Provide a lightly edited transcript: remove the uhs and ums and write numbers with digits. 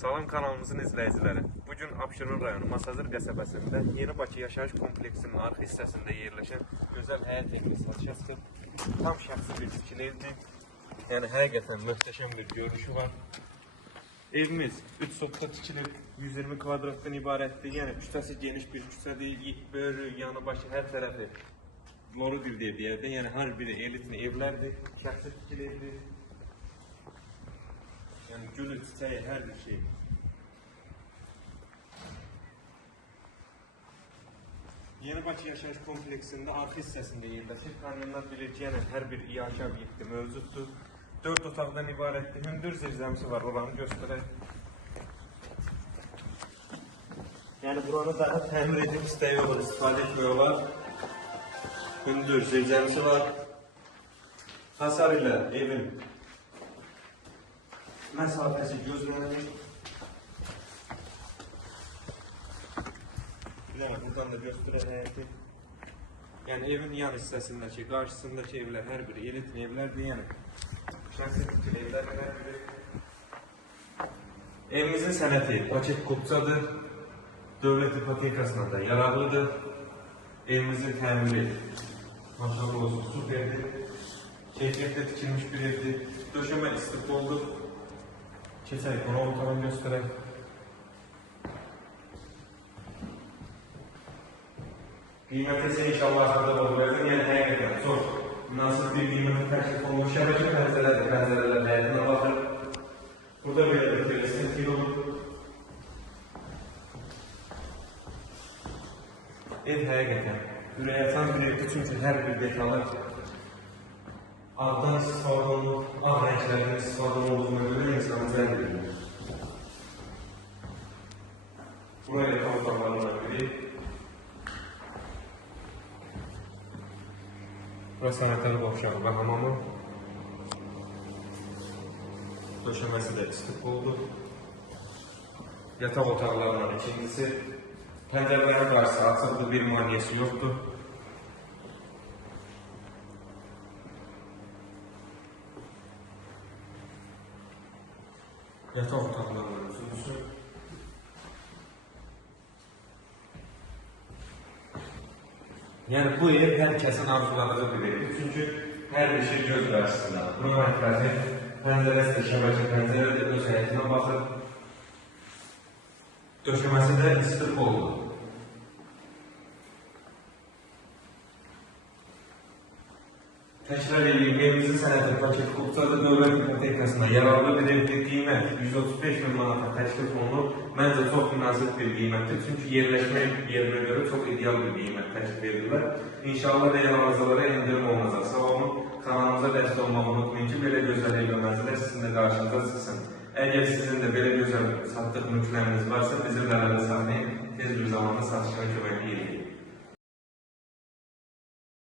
Salam kanalımızın izləyiciləri. Bugün Abşeron rayonu Masazır qəsəbəsində Yeni Bakı yaşayış kompleksinin arxa hissəsində yerləşən gözəl həyət evini satışa çıxıb. Tam şəxsi bir tikili evdir. Yəni həqiqətən möhtəşəm bir görünüşü var. Evimiz 3 sotda tikilib, 120 kvadratdan ibarətdir. Yəni küçəsi geniş bir küçədir. Böyrü, yanı başı hər tərəfi loru dildə evdir. Yəni hər biri elitli evlərdir. Şəxsi tikili evdir. Yani gülü, çiçeği, her bir şey. Yeni Bakı yaşayış kompleksinde arka hissəsində yerləşir. Kamyonlar bilir ki, yəni hər bir iaşə obyekti mövcuddur. 4 otaqdan ibarətdir. Hündür zirzəmisi var, oranı göstərək. Yəni buranı daha təmir edib istəyi olur, istifadə etmək olar. Hündür zirzəmisi var. Hasar ilə evin mesafesi gözlənir. Yani buradan da göstərək həyəti. Yəni evin yan hissəsindəki, qarşısındakı evlər hər biri elitli evlərdir. Yəni şəxsi tikili evlər hər biri. Evimizin sənəti paket kupçadır. Dövlət ipotekasına da yararlıdır. Evimizin təmiri maşallah olsun süperdir. Keyfiyyətlə tikilmiş bir evdir. Döşəmə istiqboldur. Keçək, onu ortadan göstərək. Qiymətə isə inşallah axırda olacaq. Yəni həqiqətən çox münasib bir qiymətə təklif olunmuş. Şəbəkə pəncərədir, pəncərələr həyətinə baxır. Burada belə bir telesentri olur. Ev həqiqətən ürəkaçan bir evdir, çünki hər bir detalı ağdan istifadə olunur, ağ rənglərdən istifadə olduğuna görə insanı zərb edilir. Buraya yatak otaqlarından biri. Burası sanitari qovşağı və hamamı. Döşəməsi də istiqboldur. Yatak otaqlarından ikincisi. Pəncərələrin qarşısı açıqdır, bir maniyesi yoxdur. Yatak otaqlarının üçüncüsü. Yəni bu ev hər kəsin arzuladığı bir evdir. Çünki hər bir şey göz qarşısında. Buna mərkəzi pəncərəsi də şəbəkə pəncərədir, öz həyətinə baxır. Döşəməsi də istiqboldur. Təkrar edeyim, evimizin sənəti paket kupçadır, dövlət ipotekasına yararlı bir evdir. Qiymət 135 min manata təklif olunur. Məncə çox münasib bir qiymətdir. Çünki yerləşmək yerinə görə çox ideal bir qiymət təklif edirlər. İnşallah real arızalara endirim olunacaq. Sağ olun, kanalımıza dəstək olmağı unutmayın ki, belə gözəl ev və mənzillər sizin də qarşınıza çıxsın. Əgər sizin də belə gözəl satdıq mülkləriniz varsa, bizim də əlində saxlayın, tez bir zamanda satışına kömək edin.